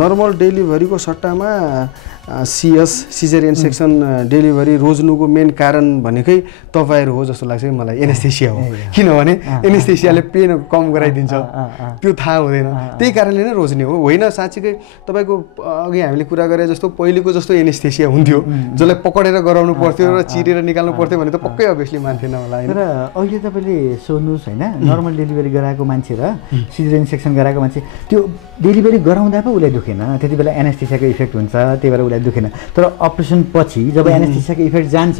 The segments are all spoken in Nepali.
नर्मल डेलिभरीको सट्टामा सीएस सिजरियन सेक्सन डेलिभरी रोज्नुको मेन कारण भनेकै तपाईहरु हो जस्तो लाग्छ मलाई एनेस्थेसिया हो किनभने एनेस्थेसियाले पेन कम गराइदिन्छ त्यो थाहा हुँदैन त्यही कारणले नै रोज्ने हो होइन साच्चै तपाईको अघि हामीले कुरा गरे जस्तो पहिलेको जस्तो एनेस्थेसिया हुन्थ्यो जसलाई पकडेर गराउनु पर्थ्यो र चिरेर निकाल्नु पर्थ्यो भने त पक्कै अभियसली मान्थेन होला हैन तर अहिले तपाईले सोध्नुस् हैन नर्मल डेलिभरी गराएको मान्छे र सिजरियन सेक्सन गराएको मान्छे त्यो डेलिभरी गराउँदा पो उलाई दुखेन त्यतिबेला एनेस्थेसियाको इफेक्ट हुन्छ त्यही भएर उलाई दुखेन तर अपरेसन पछि जब एनेस्थेसियाको इफेक्ट जान्छ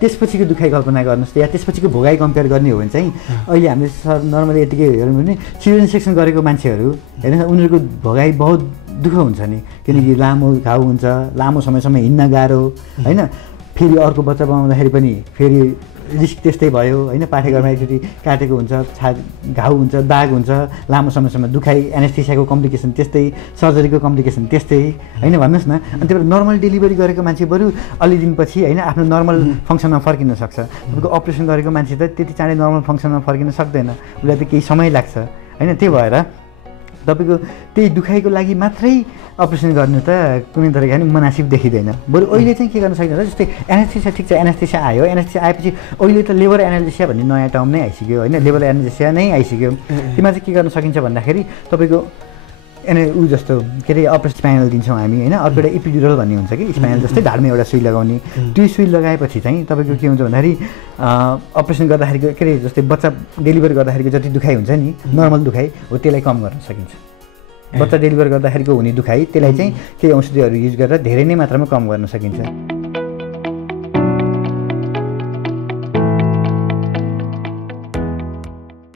त्यसपछिको दुखाइ कल्पना गर्नुस् या त्यसपछिको भोगाइ कम्पेयर गर्ने हो भने चाहिँ अहिले हामीले नर्मली यतिकै हेर्नु भने सिजरियन सेक्सन गरेको मान्छेहरू हैन उनीहरुको भोगाइ बहुत दुःख हुन्छ नि किनकि लामो घाउ हुन्छ लामो समयसम्म हिँड्न गाह्रो हैन फेरि अर्को बच्चा बनाउँदाखेरि पनि फेरि रिस्क त्यस्तै भयो हैन पाठेघरमा एकचोटि काटेको हुन्छ घाउ हुन्छ दाग हुन्छ लामो समयसम्म दुखाइ एनेस्थेसियाको कम्प्लिकेसन त्यस्तै सर्जरीको कम्प्लिकेसन त्यस्तै हैन भन्नुस् न अनि त्यही भएर नर्मल डेलिभरी गरेको मान्छे बरु अलि दिनपछि हैन आफ्नो नर्मल फङ्सनमा फर्किन सक्छ तपाईको अपरेसन गरेको मान्छे त त्यति चाँडै नर्मल फङ्सनमा फर्किन सक्दैन उलाई त केही समय लाग्छ हैन त्यही भएर तपाईको त्यही दुखाइको लागि मात्रै अपरेसन गर्नु त कुनै तरिकाले मुनासिब देखिदैन बरु अहिले चाहिँ के गर्न सकिन्छ जस्तै एनेस्थेसिया ठिक छ एनेस्थेसिया आयो एनेस्थेसिया आएपछि अहिले त लेबर एनास्थेसिया भन्ने नयाँ टर्म नै आइसक्यो हैन लेबर एनास्थेसिया नै आइसक्यो त्यसमा चाहिँ के गर्न सकिन्छ भन्दाखेरि तपाईको उ जस्तो के अरे अपरेसन स्पाइनल दिन्छौँ हामी हैन अर्को एउटा इपिड्युरल भन्ने हुन्छ कि स्पाइनल जस्तै ढाडमा एउटा सुई लगाउने त्यो सुई लगाएपछि चाहिँ तपाईको के हुन्छ भन्दाखेरि अपरेसन गर्दाखेरिको के अरे जस्तै बच्चा डेलिभर गर्दाखेरिको जति दुखाइ हुन्छ नि नर्मल दुखाइ हो त्यसलाई कम गर्न सकिन्छ बच्चा डेलिभर गर्दाखेरिको हुने दुखाइ त्यसलाई चाहिँ केही औषधिहरू युज गरेर धेरै नै मात्रामा कम गर्न सकिन्छ